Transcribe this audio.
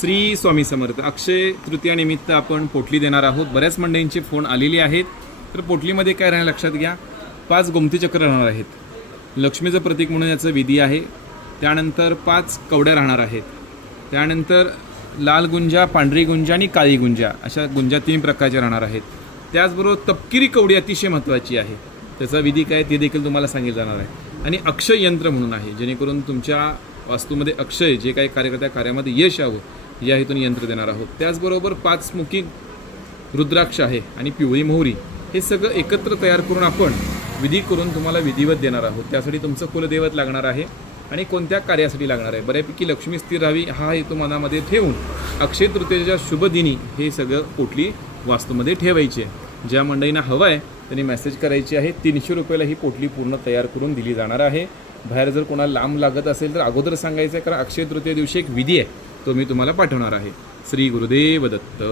श्री स्वामी समर्थ. अक्षय तृतीयानिमित्त आपण पोटली देणार आहोत. बऱ्याच मंडळींचे फोन आलेले आहेत. तर पोटलीमध्ये काय राहणार लक्षात घ्या, 5 गोमती चक्र राहणार आहेत. लक्ष्मीचं प्रतीक म्हणून याचं विधी आहे. त्यानंतर 5 कवड्या राहणार आहेत. त्यानंतर लाल गुंजा, पांढरी गुंजा आणि काळी गुंजा अशा गुंजा 3 प्रकारच्या राहणार आहेत. त्याचबरोबर तपकिरी कवडी अतिशय महत्त्वाची आहे. त्याचा विधी काय ते देखील तुम्हाला सांगितलं जाणार आहे. आणि अक्षय यंत्र म्हणून आहे, जेणेकरून तुमच्या वास्तूमध्ये अक्षय जे काही कार्य कार्यामध्ये यश यावं या हेतून यंत्र देणार आहोत. त्याचबरोबर 5 मुखी रुद्राक्ष आहे आणि पिवळी मोहरी हे सगळं एकत्र तयार करून आपण विधी करून तुम्हाला विधिवत देणार आहोत. त्यासाठी तुमचं कुलदैवत लागणार आहे आणि कोणत्या कार्यासाठी लागणार आहे. बऱ्यापैकी लक्ष्मी स्थिर राहावी हा हेतू मनामध्ये ठेवून अक्षय तृतीयेच्या शुभ दिनी हे सगळं पोटली वास्तूमध्ये ठेवायची आहे. ज्या मंडळींना हवं आहे त्यांनी मेसेज करायची आहे. 300 रुपयाला ही पोटली पूर्ण तयार करून दिली जाणार आहे. बाहेर जर कोणाला लांब लागत असेल तर अगोदर सांगायचं आहे, कारण अक्षय तृतीय दिवशी एक विधी आहे तो मी तुम्हाला पाठवणार आहे. श्री गुरुदेव दत्त.